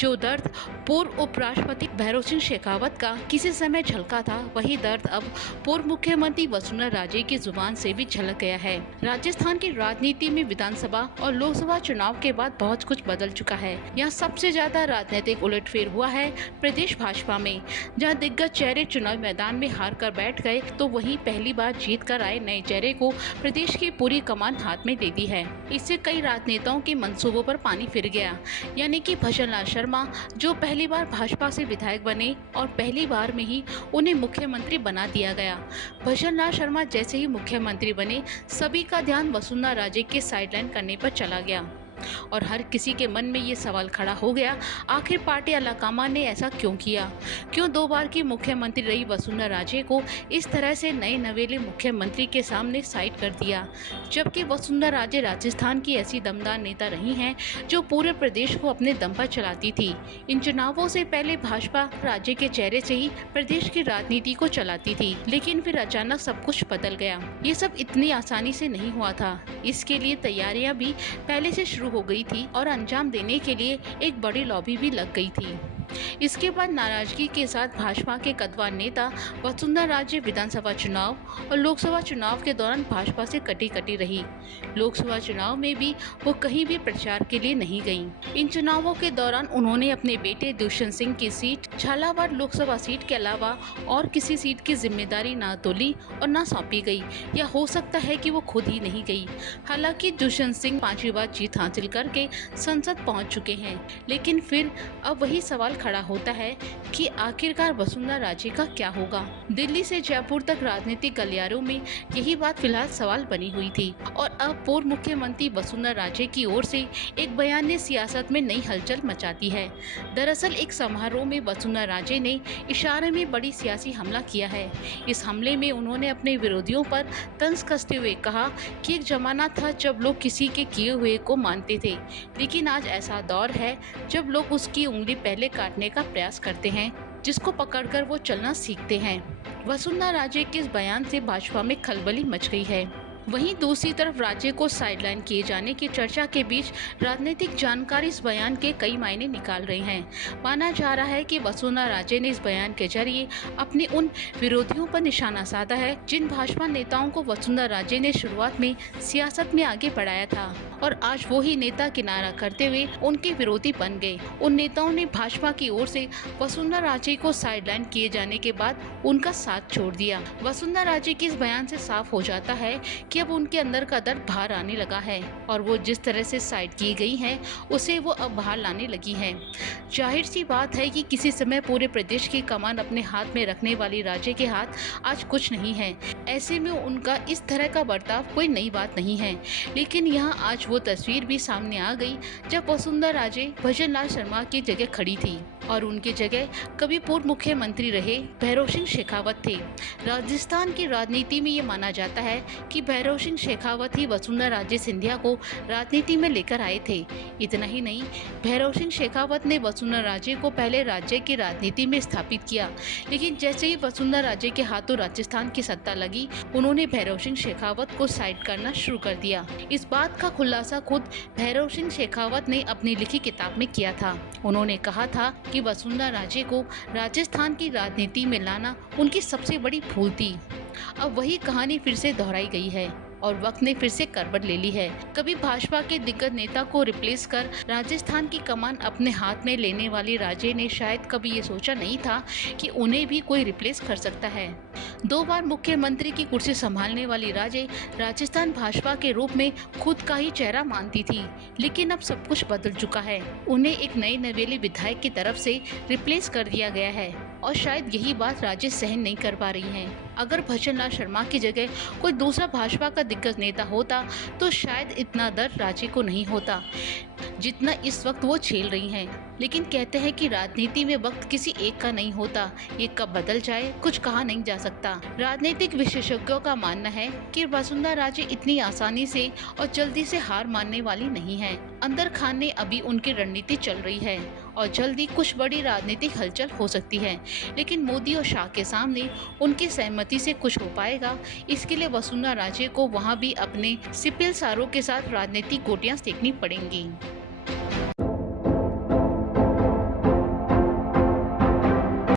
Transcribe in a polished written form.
जो दर्द पूर्व उपराष्ट्रपति भैरों सिंह शेखावत का किसी समय झलका था, वही दर्द अब पूर्व मुख्यमंत्री वसुंधरा राजे की जुबान से भी झलक गया है। राजस्थान की राजनीति में विधानसभा और लोकसभा चुनाव के बाद बहुत कुछ बदल चुका है। यहाँ सबसे ज्यादा राजनीतिक उलटफेर हुआ है प्रदेश भाजपा में, जहाँ दिग्गज चेहरे चुनावी मैदान में हार कर बैठ गए, तो वहीं पहली बार जीत कर आए नए चेहरे को प्रदेश की पूरी कमान हाथ में दे दी है। इससे कई राजनेताओं के मंसूबों पर पानी फिर गया, यानी कि भजन लाल शर्मा जो पहली बार भाजपा से विधायक बने और पहली बार में ही उन्हें मुख्यमंत्री बना दिया गया। भजन लाल शर्मा जैसे ही मुख्यमंत्री बने, सभी का ध्यान वसुंधरा राजे के साइडलाइन करने पर चला गया और हर किसी के मन में ये सवाल खड़ा हो गया, आखिर पार्टी आलाकमान ने ऐसा क्यों किया? क्यों 2 बार की मुख्यमंत्री रही वसुंधरा राजे को इस तरह से नए नवेले मुख्यमंत्री के सामने साइड कर दिया, जबकि वसुंधरा राजे राजस्थान की ऐसी दमदार नेता रही हैं जो पूरे प्रदेश को अपने दम पर चलाती थी। इन चुनावों से पहले भाजपा राज्य के चेहरे से ही प्रदेश की राजनीति को चलाती थी, लेकिन फिर अचानक सब कुछ बदल गया। ये सब इतनी आसानी से नहीं हुआ था, इसके लिए तैयारियां भी पहले से शुरू हो गई थी और अंजाम देने के लिए एक बड़ी लॉबी भी लग गई थी। इसके बाद नाराजगी के साथ भाजपा के कद्दावर नेता वसुंधरा राजे विधानसभा चुनाव और लोकसभा चुनाव के दौरान भाजपा से कटी रही। लोकसभा चुनाव में भी वो कहीं भी प्रचार के लिए नहीं गईं। इन चुनावों के दौरान उन्होंने अपने बेटे दुष्यंत सिंह की सीट झालावाड़ लोकसभा सीट के अलावा और किसी सीट की जिम्मेदारी ना तोली और ना सौंपी गई, या हो सकता है कि वो खुद ही नहीं गई। हालांकि दुष्यंत सिंह 5वीं बार जीत हासिल करके संसद पहुंच चुके हैं, लेकिन फिर अब वही सवाल खड़ा होता है कि आखिरकार वसुंधरा राजे का क्या होगा। दिल्ली से जयपुर तक राजनीतिक गलियारों में यही बात फिलहाल सवाल बनी हुई थी और अब पूर्व मुख्यमंत्री वसुंधरा राजे की ओर से एक बयान ने सियासत में नई हलचल मचा दी है। दरअसल एक समारोह में वसुंधरा राजे ने इशारे में बड़ी सियासी हमला किया है। इस हमले में उन्होंने अपने विरोधियों पर तंज कसते हुए कहा कि एक जमाना था जब लोग किसी के किए हुए को मानते थे, लेकिन आज ऐसा दौर है जब लोग उसकी उंगली पहले काटने का प्रयास करते हैं, जिसको पकड़कर वो चलना सीखते हैं। वसुंधरा राजे के इस बयान से भाजपा में खलबली मच गई है। वहीं दूसरी तरफ राज्य को साइडलाइन किए जाने की चर्चा के बीच राजनीतिक जानकार इस बयान के कई मायने निकाल रहे हैं। माना जा रहा है कि वसुंधरा राजे ने इस बयान के जरिए अपने उन विरोधियों पर निशाना साधा है जिन भाजपा नेताओं को वसुंधरा राजे ने शुरुआत में सियासत में आगे बढ़ाया था और आज वो ही नेता किनारा करते हुए उनके विरोधी बन गए। उन नेताओं ने भाजपा की ओर से वसुंधरा राजे को साइडलाइन किए जाने के बाद उनका साथ छोड़ दिया। वसुंधरा राजे के इस बयान से साफ हो जाता है कि अब उनके अंदर का दर्द बाहर आने लगा है और वो जिस तरह से साइड की गई हैं उसे वो अब बाहर लाने लगी हैं। जाहिर सी बात है कि किसी समय पूरे प्रदेश की कमान अपने हाथ में रखने वाली राजे के हाथ आज कुछ नहीं है। ऐसे में उनका इस तरह का बर्ताव कोई नई बात नहीं है, लेकिन यहाँ आज वो तस्वीर भी सामने आ गई जब वसुंधरा राजे भजन लाल शर्मा की जगह खड़ी थी और उनकी जगह कभी पूर्व मुख्यमंत्री रहे भैरों सिंह शेखावत थे। राजस्थान की राजनीति में ये माना जाता है कि भैरों सिंह शेखावत ही वसुंधरा राजे सिंधिया को राजनीति में लेकर आए थे। इतना ही नहीं, भैरों सिंह शेखावत ने वसुंधरा राजे को पहले राज्य की राजनीति में स्थापित किया, लेकिन जैसे ही वसुंधरा राजे के हाथों राजस्थान की सत्ता लगी, उन्होंने भैरों सिंह शेखावत को साइड करना शुरू कर दिया। इस बात का खुलासा खुद भैरों सिंह शेखावत ने अपनी लिखी किताब में किया था। उन्होंने कहा था कि वसुंधरा राजे को राजस्थान की राजनीति में लाना उनकी सबसे बड़ी भूल थी। अब वही कहानी फिर से दोहराई गई है और वक्त ने फिर से करवट ले ली है। कभी भाजपा के दिग्गज नेता को रिप्लेस कर राजस्थान की कमान अपने हाथ में लेने वाली राजे ने शायद कभी ये सोचा नहीं था कि उन्हें भी कोई रिप्लेस कर सकता है। 2 बार मुख्यमंत्री की कुर्सी संभालने वाली राजे राजस्थान भाजपा के रूप में खुद का ही चेहरा मानती थी, लेकिन अब सब कुछ बदल चुका है। उन्हें एक नए नवेले विधायक की तरफ से रिप्लेस कर दिया गया है और शायद यही बात राजे सहन नहीं कर पा रही हैं। अगर भजन लाल शर्मा की जगह कोई दूसरा भाजपा का दिग्गज नेता होता तो शायद इतना दर्द राजे को नहीं होता जितना इस वक्त वो झेल रही हैं। लेकिन कहते हैं कि राजनीति में वक्त किसी एक का नहीं होता, ये कब बदल जाए कुछ कहा नहीं जा सकता। राजनीतिक विशेषज्ञों का मानना है कि वसुंधरा राजे इतनी आसानी से और जल्दी से हार मानने वाली नहीं है। अंदर खाने अभी उनकी रणनीति चल रही है और जल्दी कुछ बड़ी राजनीतिक हलचल हो सकती है, लेकिन मोदी और शाह के सामने उनकी सहमति से कुछ हो पाएगा, इसके लिए वसुंधरा राजे को वहां भी अपने सिपिल सारों के साथ राजनीतिक गोटियां सेकनी पड़ेंगी।